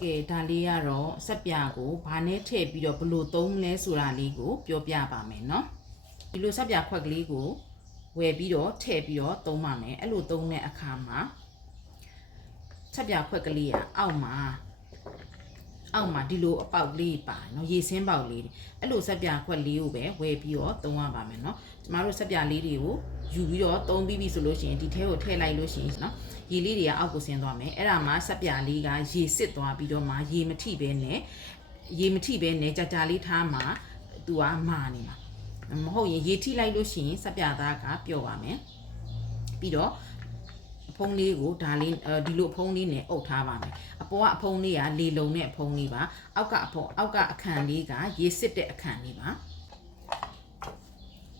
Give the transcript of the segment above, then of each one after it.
ကဲဒါလေးကတော့စက်ပြာကိုဘာနဲ့ထည့်ပြီးတော့ဘယ်လိုသုံးမလဲဆိုတာလေးကိုပြောပြပါမယ်เนาะဒီလိုစက်ပြာခွက်ကလေးကိုဝယ်ပြီးတော့ထည့်ပြီးတော့သုံးပါမယ်အဲ့လိုသုံးတဲ့အခါမှာစက်ပြာခွက်ကလေးကအောက်မှာအောက်မှာဒီလိုအပေါက်ကလေးပါเนาะရေစင်းပေါက်လေးတွေအဲ့လိုစက်ပြာခွက်လေးကိုပဲဝယ်ပြီးတော့သုံးရပါမယ်เนาะကျမတို့စက်ပြာလေးတွေကို ယူပြီးတော့သုံးပြီးပြီဆိုလို့ရှိရင်ဒီထဲကိုထည့်လိုက်လို့ရှိရင်နော်ရေလေးတွေကအောက်ကိုဆင်းသွားမယ်အဲ့ဒါမှဆက်ပြားလေးကရေစစ်သွားပြီးတော့မှရေမထိပဲနဲ့ရေမထိပဲနဲ့ကြာကြာလေးထားမှသူကမာနေမှာမဟုတ်ရင်ရေထိလိုက်လို့ရှိရင်ဆက်ပြားသားကပျော့ပါမယ်ပြီးတော့ဖုံးလေးကိုဒါလေးဒီလိုဖုံးလေးနဲ့အုပ်ထားပါမယ်အပေါ်ကအဖုံးလေးကလေလုံတဲ့အဖုံးလေးပါအောက်ကအဖုံးအောက်ကအခန်းလေးကရေစစ်တဲ့အခန်းလေးပါ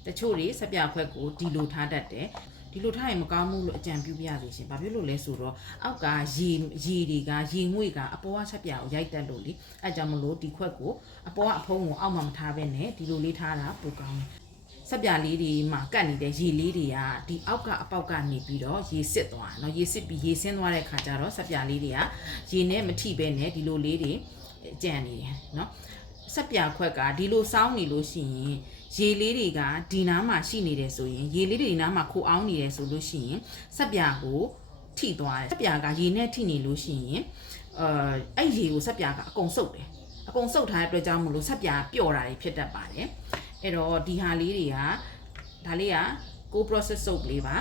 တချို့တွေဆက်ပြခွက်ကိုဒီလိုထားတတ်တယ်ဒီလိုထားရင်မကောင်းဘူးလို့အကြံပြုပြရစီရှင်။ဘာဖြစ်လို့လဲဆိုတော့အောက်ကရေရေတွေကရေငွေ့ကအပေါ်ကဆက်ပြကိုရိုက်တက်လို့လေ။အဲကြောင့်မလို့ဒီခွက်ကိုအပေါ်ကအဖုံးကိုအောက်မှာမထားဘဲနဲ့ဒီလိုလေးထားတာပိုကောင်းတယ်။ဆက်ပြလေးတွေမှာကတ်နေတဲ့ရေလေးတွေကဒီအောက်ကအပေါက်ကနေပြီးတော့ရေစစ်သွား။နော်ရေစစ်ပြီးရေဆင်းသွားတဲ့ခါကျတော့ဆက်ပြလေးတွေကရေနဲ့မထိဘဲနဲ့ဒီလိုလေးတွေကြံနေတယ်နော် ဆက်ပြာခွက်ကဒီလိုစောင်းနေလို့ရှိရင်ရေလေးတွေကဒီနားမှာရှိနေတယ်ဆိုရင်ရေလေးတွေဒီနားမှာခိုအောင်နေတယ်ဆိုလို့ရှိရင်ဆက်ပြာကိုထိသွားတယ်ဆက်ပြာကရေနဲ့ထိနေလို့ရှိရင်အဲအဲ့ရေကိုဆက်ပြာကအကုန်စုပ်တယ်အကုန်စုပ်ထားတဲ့အတွက်ကြောင့်မလို့ဆက်ပြာပျော့တာတွေဖြစ်တတ်ပါတယ်အဲ့တော့ဒီဟာလေးတွေကဒါလေးက co process soap လေးပါ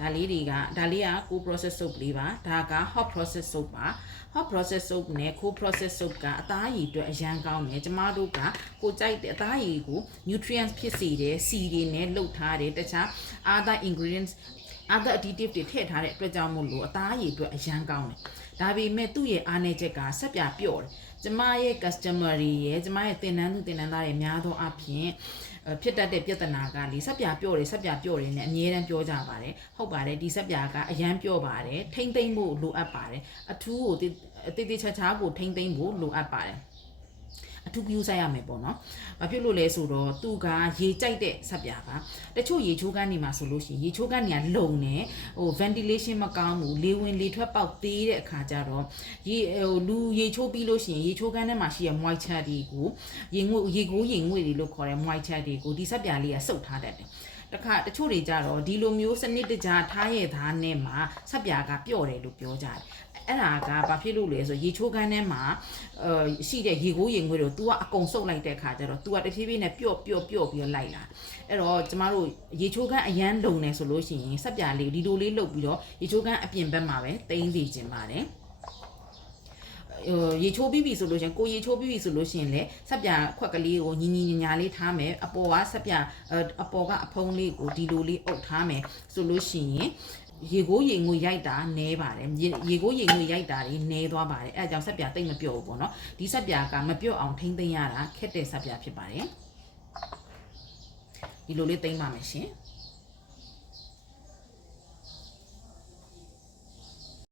ဒါလေးတွေကဒါလေးက co process soap လေးပါဒါက hot process soap ပါ hot process soap နဲ့ cold process soap ကအသားရည်အတွက်အရန်ကောင်းတယ်ကျမတို့ကကိုကြိုက်တဲ့အသားရည်ကို nutrients ဖြစ်စေတယ်စီတွေနဲ့လှုပ်ထားတယ်တခြား other ingredients other additive တွေထည့်ထားတဲ့အတွက်ကြောင့်မို့လို့အသားရည်အတွက်အရန်ကောင်းတယ်ဒါပေမဲ့သူ့ရဲ့အားနည်းချက်ကဆက်ပြပျော့တယ်ကျမရဲ့ customer တွေရဲ့ကျမရဲ့တင်နန်းသူတင်နန်းသားတွေများသောအားဖြင့်အဲ ဖြစ်တတ်တဲ့ပြဿနာကလေဆက်ပြပြော့တယ်ဆက်ပြပြော့တယ်နဲ့အမြဲတမ်းပြောကြပါတယ်ဟုတ်ပါတယ်ဒီဆက်ပြကအရန်ပြော့ပါတယ်ထိမ့်သိမ့်ဖို့လိုအပ်ပါတယ်အထူးကိုတိတိတိချာချာကိုထိမ့်သိမ့်ဖို့လိုအပ်ပါတယ်အ ထူးကူးဆိုင်ရမယ်ပေါ့နော်။ဘာဖြစ်လို့လဲဆိုတော့သူကရေကြိုက်တဲ့ဆက်ပြပါ။တချို့ရေချိုးကန်းနေမှာဆိုလို့ရှိရင်ရေချိုးကန်းနေကလုံနေဟို ventilation မကောင်းဘူးလေဝင်လေထွက်ပေါက်သေးတဲ့အခါကျတော့ရေဟိုလူရေချိုးပြီးလို့ရှိရင်ရေချိုးကန်းထဲမှာရှိရ moisture တွေကိုရေငွေ့ရေကိုးရေငွေ့တွေလို့ခေါ်တဲ့ moisture တွေကိုဒီဆက်ပြလေးကစုပ်ထားတတ်တယ်။ တခါတချို့တွေကြတော့ဒီလိုမျိုးစနစ်တကျထားရသားနဲ့မှဆက်ပြာကပျော့တယ်လို့ပြောကြတယ်အဲ့ဒါကဘာဖြစ်လို့လဲဆိုရေချိုးကန်းထဲမှာအဲရှိတဲ့ရေကိုးရေငွေတို့ तू ကအကုန်စုပ်လိုက်တဲ့ခါကျတော့ तू ကတဖြည်းဖြည်းနဲ့ပျော့ပျော့ပျော့ပြီးတော့လိုက်လာအဲ့တော့ကျမတို့ရေချိုးကန်းအရန်လုံနေဆိုလို့ရှိရင်ဆက်ပြာလေးဒီလိုလေးလုပ်ပြီးတော့ရေချိုးကန်းအပြင်ဘက်မှာပဲတင်းစီခြင်းပါတယ်ဟို ရေချိုးပြီးပြီဆိုလို့ရှရင်ကိုရေချိုးပြီးပြီဆိုလို့ရှရင်လေဆက်ပြခွက်ကလေးကိုညီညီညာညာလေးထားမယ်အပေါ်ကဆက်ပြအပေါ်ကအဖုံးလေးကိုဒီလိုလေးအုပ်ထားမယ်ဆိုလို့ရှိရင်ရေကိုးရေငွေရိုက်တာနဲပါတယ်ရေရေကိုးရေငွေရိုက်တာတွေနဲသွားပါတယ်အဲအကြောင်းဆက်ပြတိတ်မပြော့ဘူးပေါ့နော်ဒီဆက်ပြကမပြော့အောင်ထိမ့်သိမ်းရတာခက်တဲ့ဆက်ပြဖြစ်ပါတယ်ဒီလိုလေးသိမ်းပါမယ်ရှင်